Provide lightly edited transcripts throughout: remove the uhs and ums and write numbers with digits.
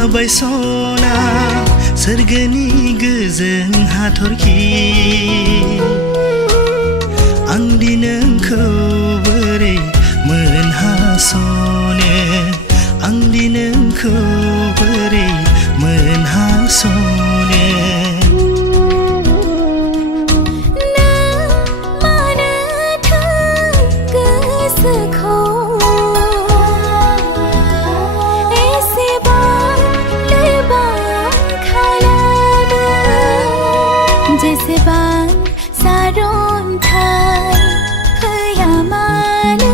जाबाय सना सोरगोनि गोजों हाथरखि आंदि नोंखौ बोरै मोनहासनो आंदि नोंखौ बोरै मोनहासनो जेसेबां सारन्थाय फैया मानो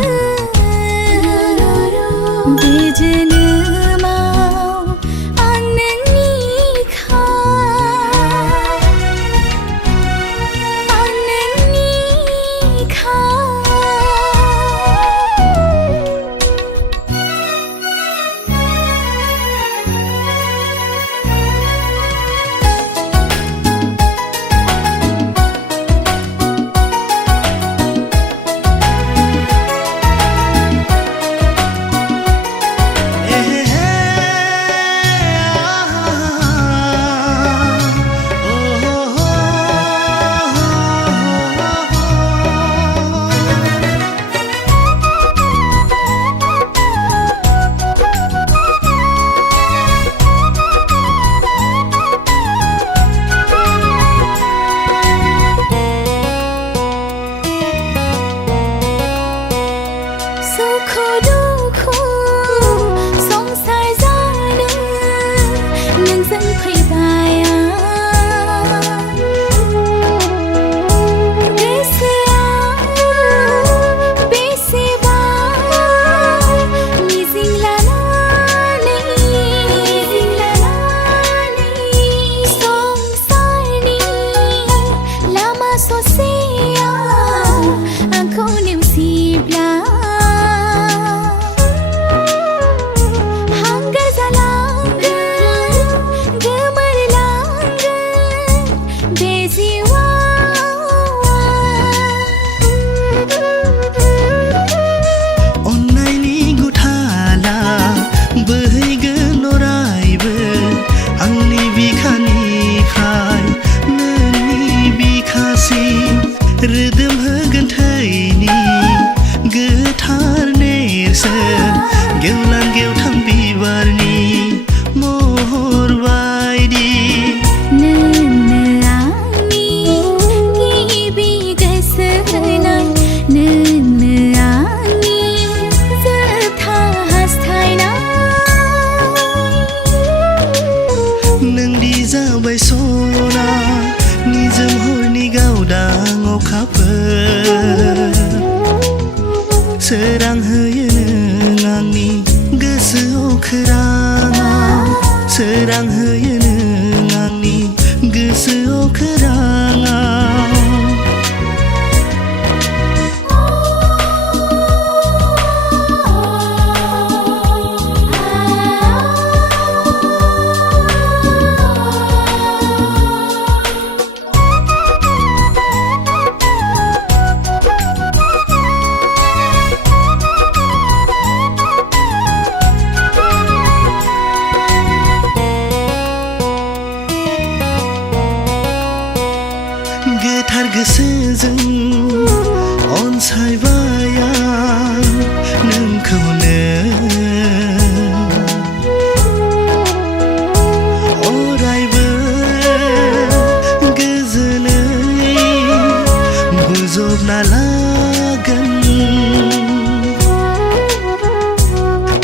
बे जोनोमाव आं नोंनिखा रोदोम होगोन थैनि गोथार नेरसोन गेवलां गेवथां बिबारनि महर बायदि नोंनो आंनि गिबि गोसो होनाय नोंनो आंनि जोबथा हास्थायनाय नोंदि जाबाय सना निजोम हरनि गावदां अखाफोर सोरां होयो नों आंनि गोसोआव खोराङाव सोरां होयो नों आंनि गोसोआव खोराङाव गोथार गोसोजों अनसायबाय आं नोंखौनो अरायबो गोजोनै बोजबना लागोन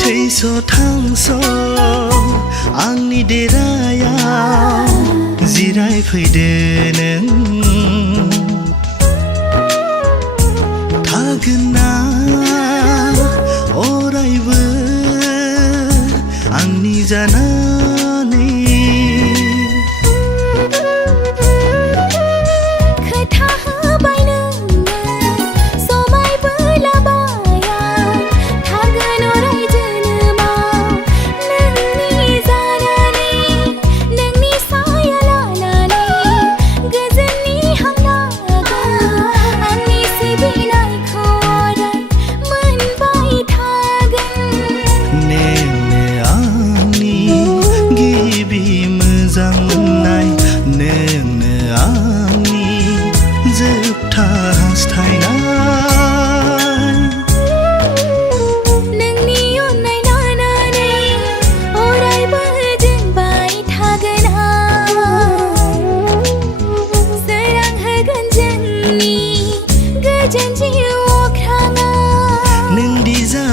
थैस' थांस' आंनि देरायाव जिरायफैदो नों थागोन ना अरायबो आंनि जानानै खोथा होबाय नोंनो समायबो लाबाय आं थागोन अराय जोनोमाव नोंनि जानानै नोंनि साया लानानै गोजोननि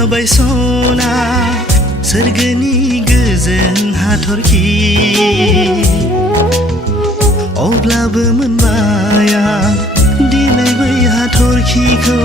जाबाय सना सोरगोनि गोजों हाथरखि अब्लाबो मोनबाय आं दिनै बै हाथरखिखौ